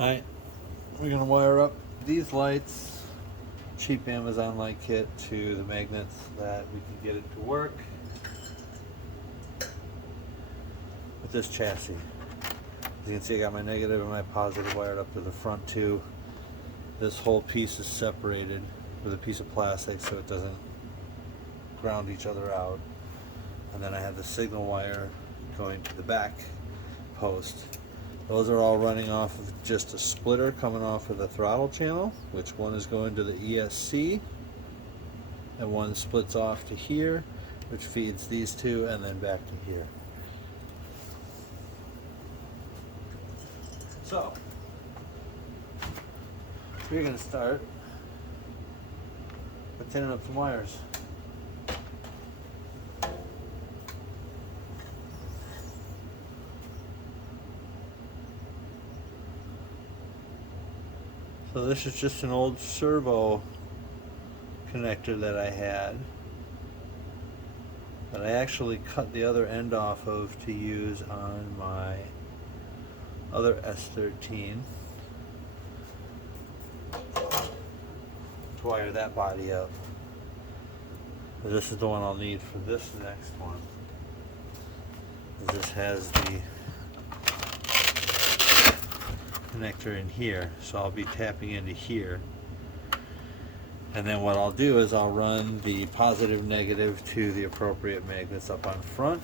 Alright, we're gonna wire up these lights, cheap Amazon light kit, to the magnets that we can get it to work with this chassis. As you can see, I got my negative and my positive wired up to the front too. This whole piece is separated with a piece of plastic so it doesn't ground each other out. And then I have the signal wire going to the back post. Those are all running off of just a splitter coming off of the throttle channel, which one is going to the ESC, and one splits off to here, which feeds these two, and then back to here. So, we're going to start with tinning up some wires. So this is just an old servo connector that I had, that I actually cut the other end off of to use on my other S13 to wire that body up. This is the one I'll need for this next one. This has the connector in here, so I'll be tapping into here, and then what I'll do is I'll run the positive negative to the appropriate magnets up on front,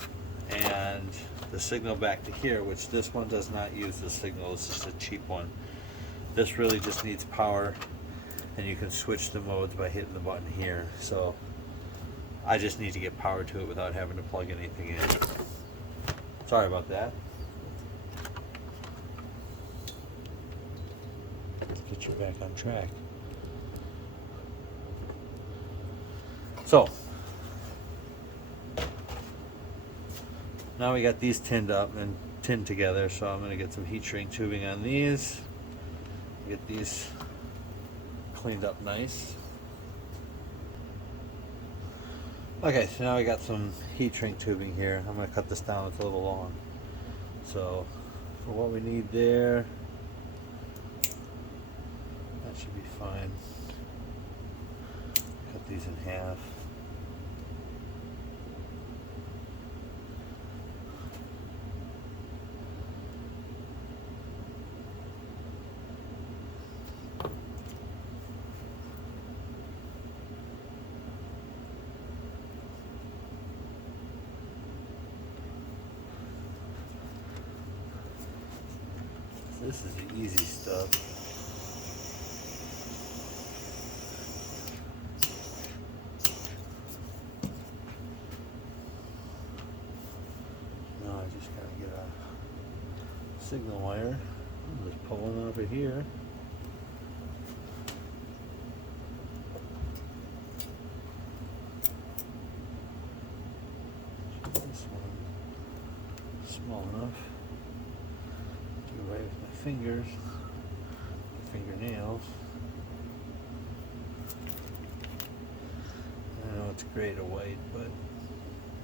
and the signal back to here, which this one does not use the signal. This is a cheap one. This really just needs power, and you can switch the modes by hitting the button here. So I just need to get power to it without having to plug anything in. Sorry about that. Get you back on track. So now we got these tinned up and tinned together, so I'm going to get some heat shrink tubing on these, get these cleaned up nice. Okay, so now we got some heat shrink tubing here. I'm going to cut this down, it's a little long. So for what we need there, that should be fine. Cut these in half. This is the easy stuff. Now I just gotta get a signal wire. I'm just pulling over here. This one small enough. Right with my fingers, fingernails. I know it's gray to white, but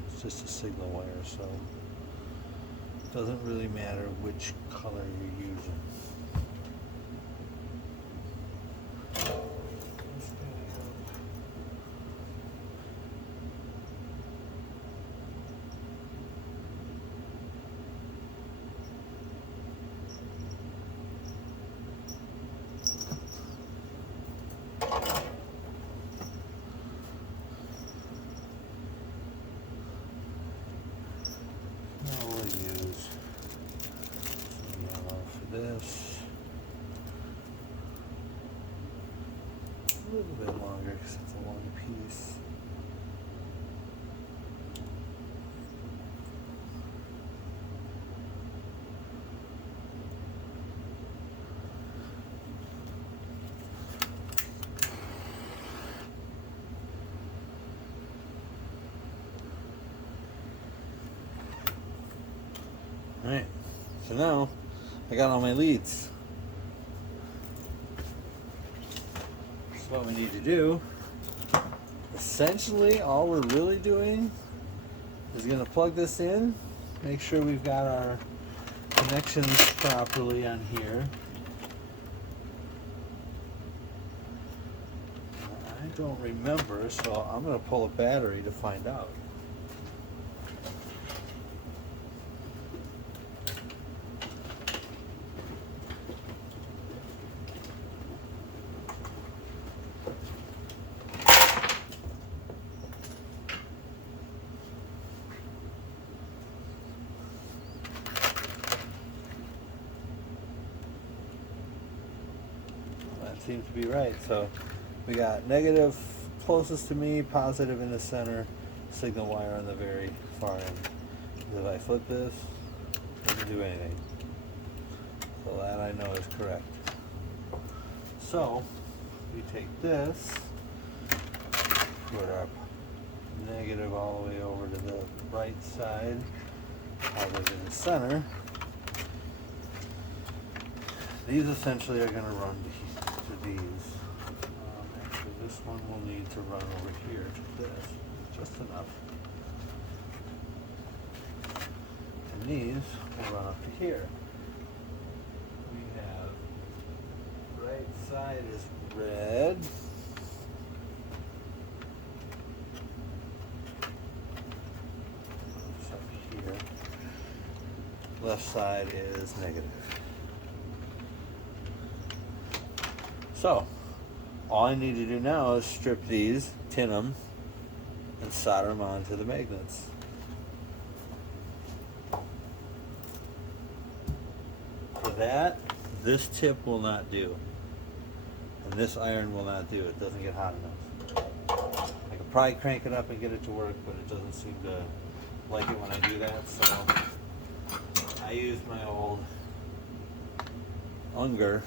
it's just a signal wire, so it doesn't really matter which color you're using. This a little bit longer because it's a long piece. Alright, so now I got all my leads. So what we need to do, essentially all we're really doing is going to plug this in, make sure we've got our connections properly on here, I don't remember, so I'm going to pull a battery to find out. That seems to be right. So we got negative closest to me, positive in the center, signal wire on the very far end. If I flip this, it doesn't do anything. So that I know is correct. So we take this, put our negative all the way over to the right side, positive in the center. These essentially are going to run to these. Actually, this one will need to run over here to this, just enough. And these will run up to here. We have right side is red. It's up here. Left side is negative. So, all I need to do now is strip these, tin them, and solder them onto the magnets. For that, this tip will not do. And this iron will not do. It doesn't get hot enough. I could probably crank it up and get it to work, but it doesn't seem to like it when I do that. So I use my old Unger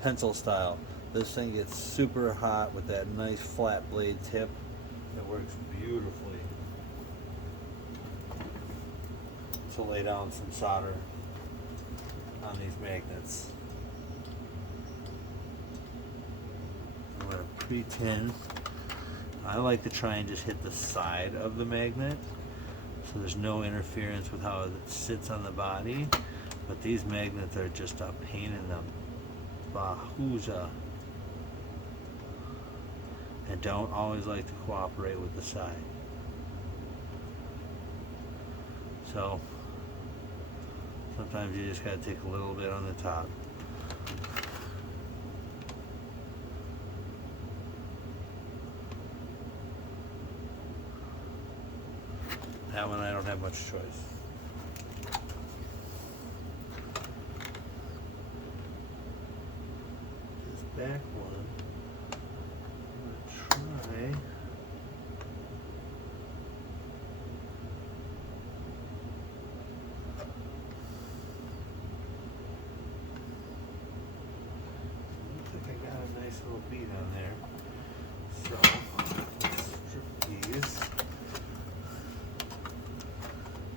pencil style. This thing gets super hot with that nice flat blade tip. It works beautifully to lay down some solder on these magnets. I'm going to pre-tin. I like to try and just hit the side of the magnet so there's no interference with how it sits on the body, but these magnets are just a pain in the Bahooza, and don't always like to cooperate with the side. So sometimes you just got to take a little bit on the top. That one I don't have much choice. Back one, I'm going to try looks like I got a nice little bead on there, so let's strip these.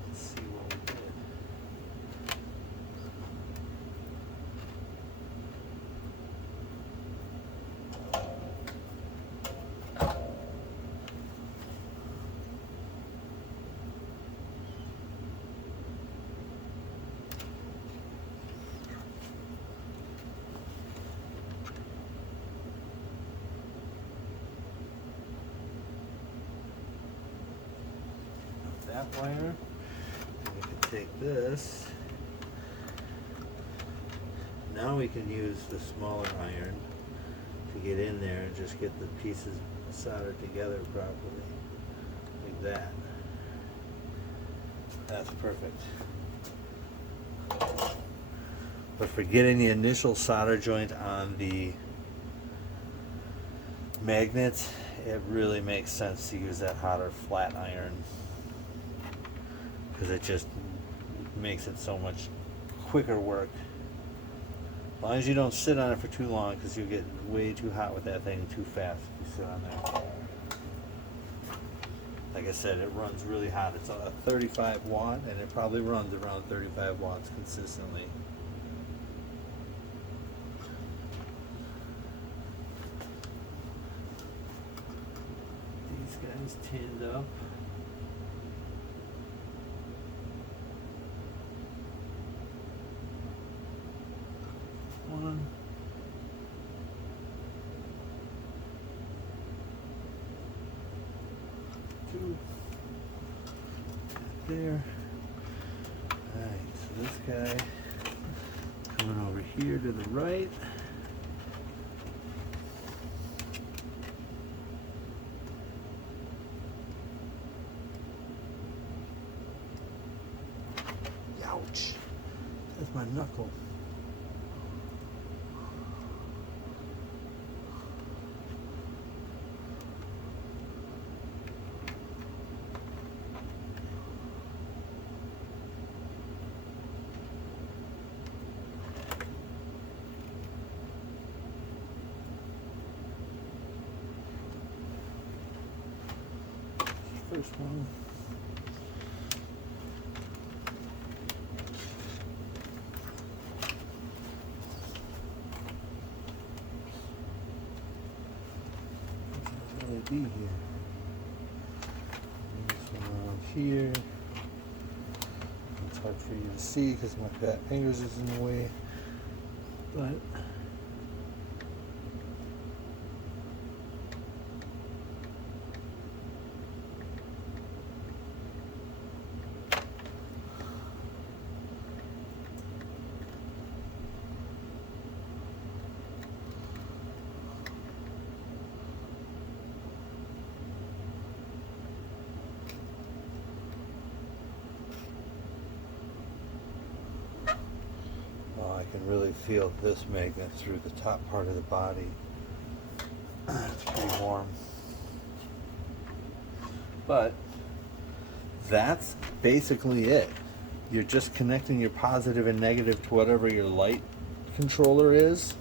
Let's see what we did. That wire, we can take this. Now we can use the smaller iron to get in there and just get the pieces soldered together properly, like that. That's perfect. But for getting the initial solder joint on the magnet, it really makes sense to use that hotter flat iron, because it just makes it so much quicker work. As long as you don't sit on it for too long, because you get way too hot with that thing too fast if you sit on there. Like I said, it runs really hot. It's a 35 watt, and it probably runs around 35 watts consistently. These guys tinned up. One, there. Alright, so this guy coming over here to the right. Ouch! That's my knuckle. First one. What's LED here? This one around here. It's hard for you to see because my fat fingers is in the way, but I can really feel this magnet through the top part of the body. It's pretty warm. But that's basically it. You're just connecting your positive and negative to whatever your light controller is,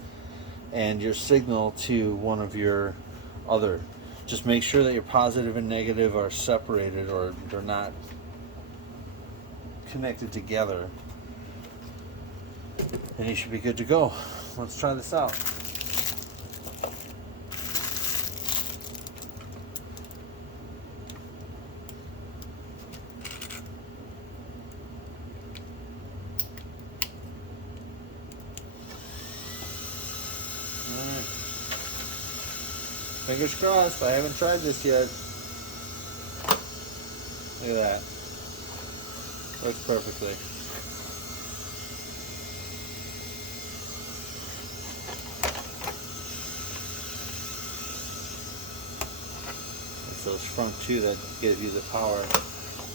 and your signal to one of your other. Just make sure that your positive and negative are separated, or they're not connected together, and you should be good to go. Let's try this out. Alright. Fingers crossed. I haven't tried this yet. Look at that. Works perfectly. Those front two that give you the power.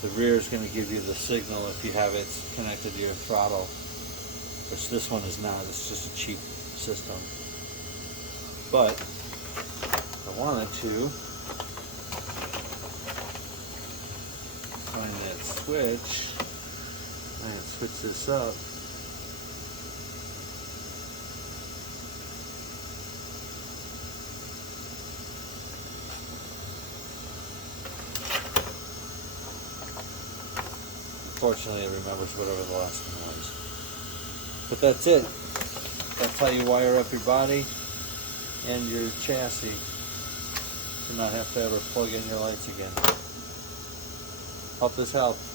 The rear is going to give you the signal if you have it connected to your throttle, which this one is not. It's just a cheap system. But if I wanted to find that switch and switch this up. Unfortunately, it remembers whatever the last one was. But that's it. That's how you wire up your body and your chassis to not have to ever plug in your lights again. Hope this helps.